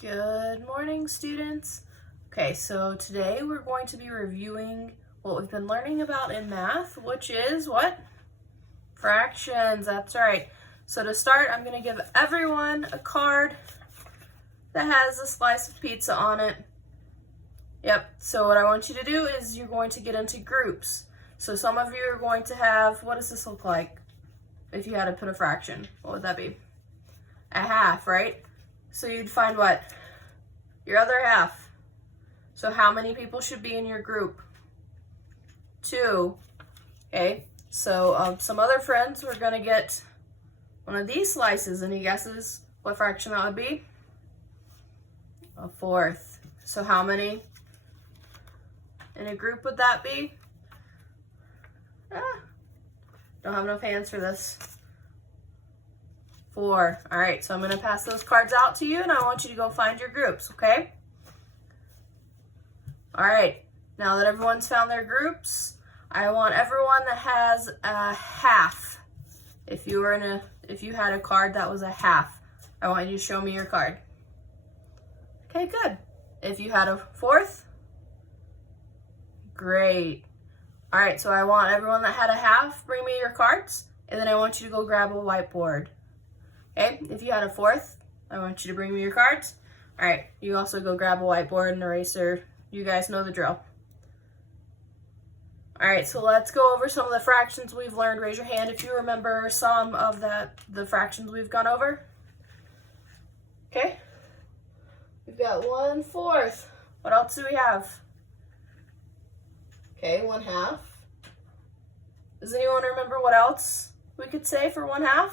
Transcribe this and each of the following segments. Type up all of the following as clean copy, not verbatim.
Good morning, students. Okay, so today we're going to be reviewing what we've been learning about in math, which is what? Fractions, that's right. So to start, I'm going to give everyone a card that has a slice of pizza on it. Yep, so what I want you to do is you're going to get into groups. So some of you are going to have, what does this look like? If you had to put a fraction, what would that be? A half, right? So you'd find what? Your other half. So how many people should be in your group? 2. Okay, so some other friends were gonna get one of these slices. Any guesses what fraction that would be? A fourth. So how many in a group would that be? Don't have enough hands for this. 4. All right, so I'm going to pass those cards out to you, and I want you to go find your groups, okay? All right, now that everyone's found their groups, I want everyone that has a half. If you had a card that was a half, I want you to show me your card. Okay, good. If you had a fourth, great. All right, so I want everyone that had a half, bring me your cards, and then I want you to go grab a whiteboard. Okay, if you had a fourth, I want you to bring me your cards. All right, you also go grab a whiteboard and eraser. You guys know the drill. All right, so let's go over some of the fractions we've learned. Raise your hand if you remember some of the fractions we've gone over. Okay, we've got 1/4. What else do we have? Okay, 1/2. Does anyone remember what else we could say for 1/2?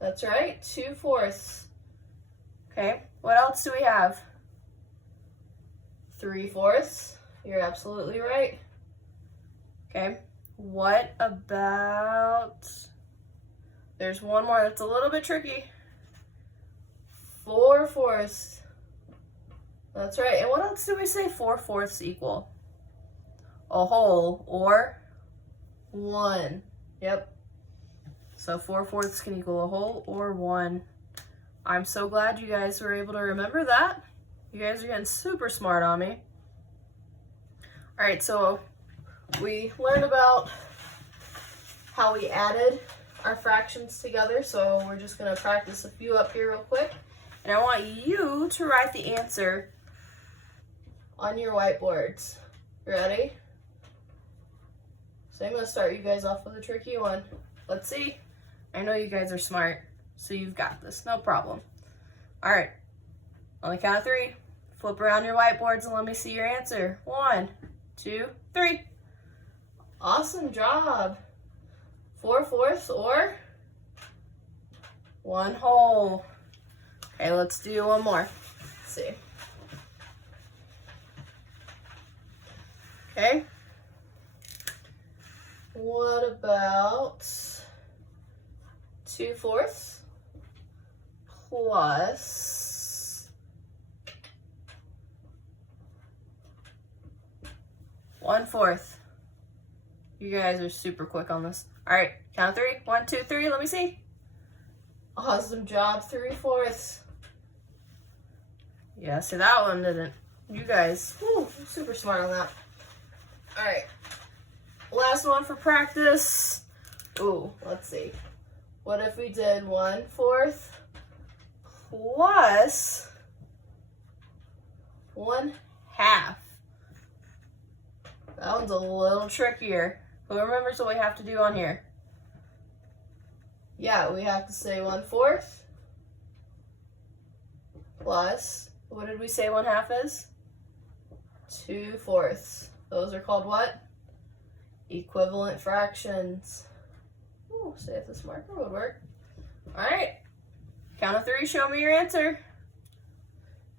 That's right, 2/4. Okay, what else do we have? 3/4. You're absolutely right. Okay, what about, there's one more that's a little bit tricky. 4/4. That's right, and what else do we say 4/4 equal? A whole or 1. Yep. So 4/4 can equal a whole or 1. I'm so glad you guys were able to remember that. You guys are getting super smart on me. All right, so we learned about how we added our fractions together. So we're just gonna practice a few up here real quick. And I want you to write the answer on your whiteboards. Ready? So I'm gonna start you guys off with a tricky one. Let's see. I know you guys are smart, so you've got this, no problem. All right, on the count of 3, flip around your whiteboards and let me see your answer. 1, 2, 3. Awesome job. 4/4 or 1 whole. Okay, let's do one more. Let's see. Okay. What about 2/4 plus 1/4? You guys are super quick on this. All right, count of 3. 1, 2, 3. Let me see. Awesome job. 3/4. Yeah, see that one didn't. You guys, super smart on that. All right, last one for practice. Ooh, let's see. What if we did 1/4 plus 1/2? That one's a little trickier. Who remembers what we have to do on here? Yeah, we have to say 1/4 plus, what did we say 1/2 is? 2/4. Those are called what? Equivalent fractions. Ooh, see if this marker would work. All right, count of 3, show me your answer.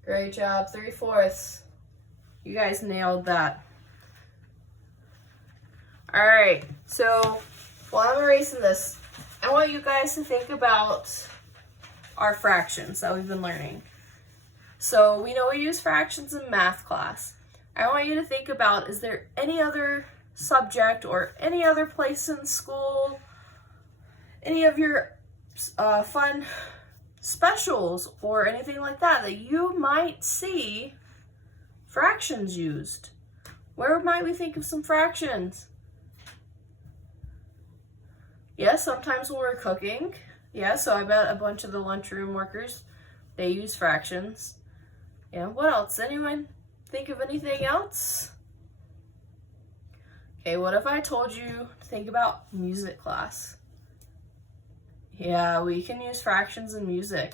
Great job, 3/4. You guys nailed that. All right, so while I'm erasing this, I want you guys to think about our fractions that we've been learning. So we know we use fractions in math class. I want you to think about, is there any other subject or any other place in school, any of your fun specials or anything like that that you might see fractions used. Where might we think of some fractions? Yes, sometimes when we're cooking. Yeah, so I bet a bunch of the lunchroom workers, they use fractions. Yeah, what else? Anyone think of anything else? Okay, what if I told you to think about music class? Yeah, we can use fractions in music.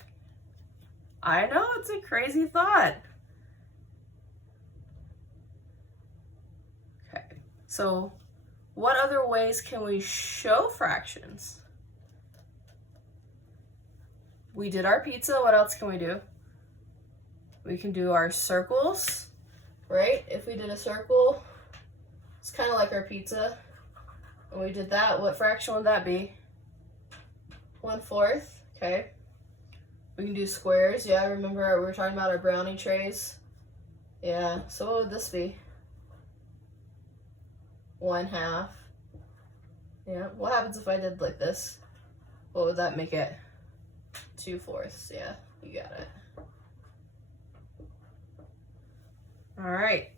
I know, it's a crazy thought. Okay, so what other ways can we show fractions? We did our pizza, what else can we do? We can do our circles, right? If we did a circle, it's kind of like our pizza. And we did that, what fraction would that be? 1/4, okay. We can do squares, yeah, remember we were talking about our brownie trays? Yeah, so what would this be? 1/2. Yeah, what happens if I did like this? What would that make it? 2/4, yeah, you got it. All right,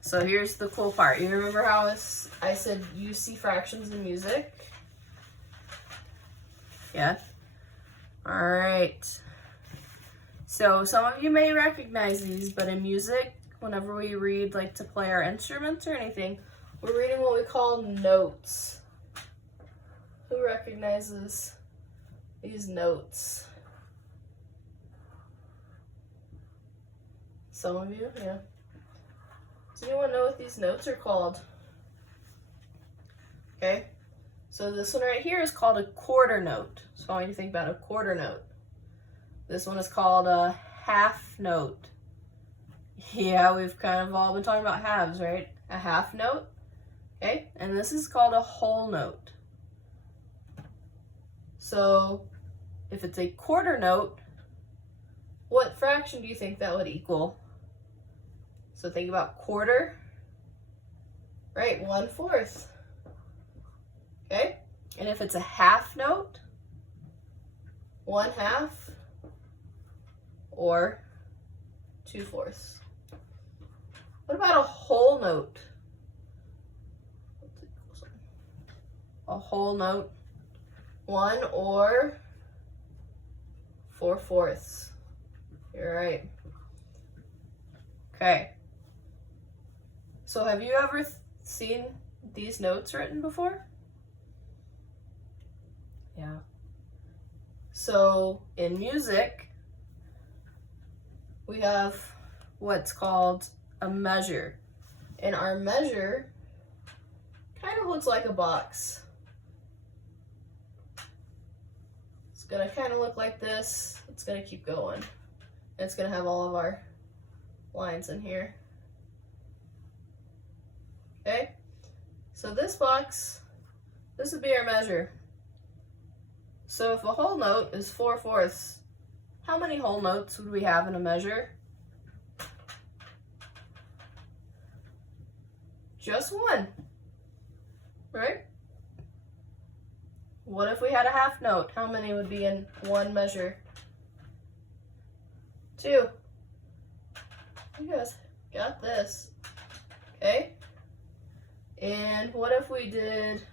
so here's the cool part. You remember how I said you see fractions in music? Yeah. All right. So some of you may recognize these, but in music, whenever we read like to play our instruments or anything, we're reading what we call notes. Who recognizes these notes? Some of you, yeah. Does anyone know what these notes are called? Okay. So this one right here is called a quarter note. So I want you to think about a quarter note. This one is called a half note. Yeah, we've kind of all been talking about halves, right? A half note. Okay, and this is called a whole note. So if it's a quarter note, what fraction do you think that would equal? So think about quarter, right? 1/4. Okay, and if it's a half note, 1/2 or 2/4. What about a whole note? A whole note, 1 or 4/4. You're right. Okay. So have you ever seen these notes written before? Yeah. So in music, we have what's called a measure. And our measure kind of looks like a box. It's gonna kind of look like this. It's gonna keep going. It's gonna have all of our lines in here. Okay? So this box, this would be our measure. So if a whole note is 4/4, how many whole notes would we have in a measure? Just one, right? What if we had a half note? How many would be in one measure? 2. You guys got this, okay? And what if we did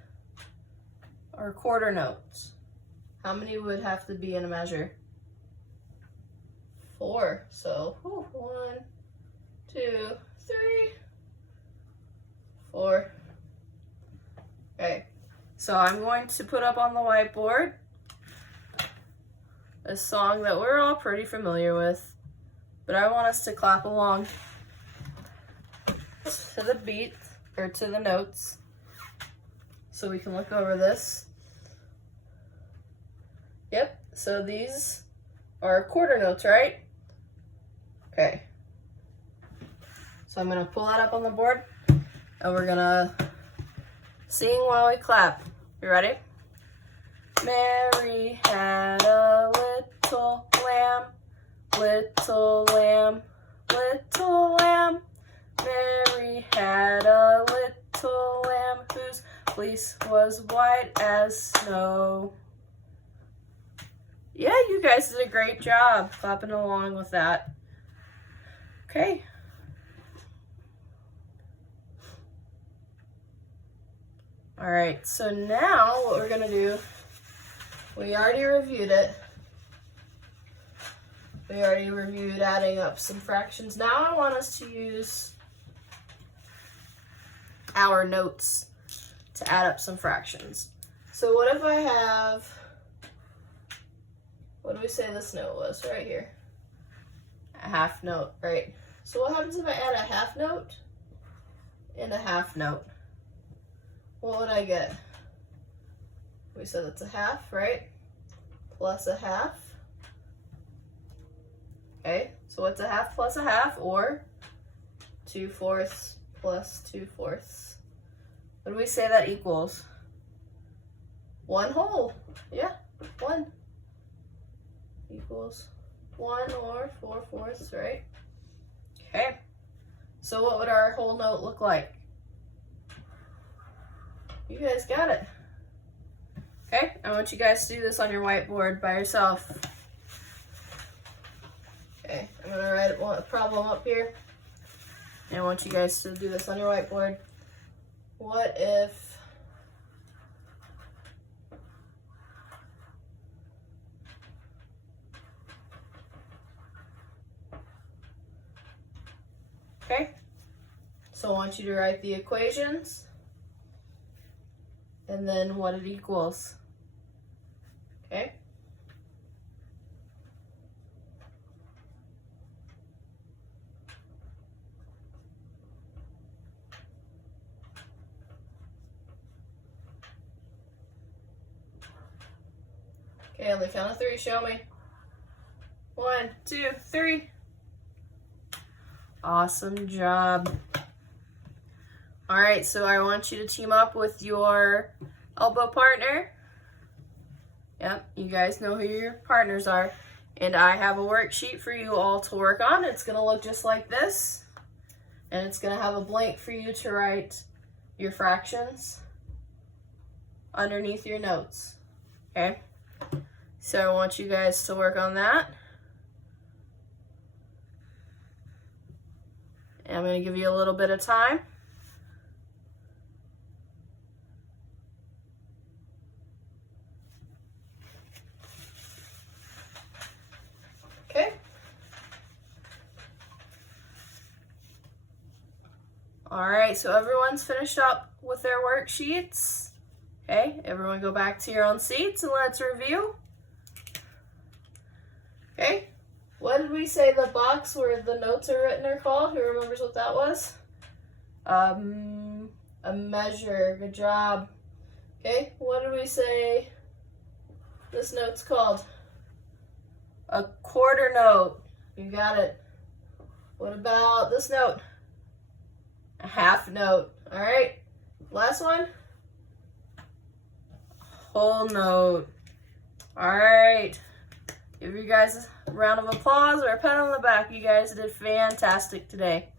our quarter notes? How many would have to be in a measure? 4. So 1, 2, 3, 4. Okay, so I'm going to put up on the whiteboard a song that we're all pretty familiar with, but I want us to clap along to the beat, or to the notes, so we can look over this. Yep, so these are quarter notes, right? Okay. So I'm gonna pull that up on the board, and we're gonna sing while we clap. You ready? Mary had a little lamb, little lamb, little lamb. Mary had a little lamb whose fleece was white as snow. Yeah, you guys did a great job clapping along with that. Okay. All right, so now what we're gonna do, we already reviewed it. We already reviewed adding up some fractions. Now I want us to use our notes to add up some fractions. So what if I have, what do we say this note was right here? A half note, right? So what happens if I add a half note and a half note? What would I get? We said it's a half, right? Plus a half. Okay, so what's a half plus a half? Or 2/4 plus 2/4. What do we say that equals? 1 whole. Yeah, 1 equals 1 or 4/4, right? Okay, so what would our whole note look like? You guys got it. Okay, I want you guys to do this on your whiteboard by yourself. Okay, I'm gonna write a problem up here. And I want you guys to do this on your whiteboard. What if okay, so I want you to write the equations and then what it equals. Okay. Okay, on the count of 3, show me. 1, 2, 3. Awesome job. All right, so I want you to team up with your elbow partner. Yep, you guys know who your partners are. And I have a worksheet for you all to work on. It's gonna look just like this. And it's gonna have a blank for you to write your fractions underneath your notes, okay? So I want you guys to work on that. And I'm gonna give you a little bit of time. Okay. All right, so everyone's finished up with their worksheets. Okay, everyone go back to your own seats and let's review. Okay, what did we say the box where the notes are written are called? Who remembers what that was? A measure, good job. Okay, what did we say this note's called? A quarter note, you got it. What about this note? A half note, all right. Last one, whole note. All right. Give you guys a round of applause or a pat on the back. You guys did fantastic today.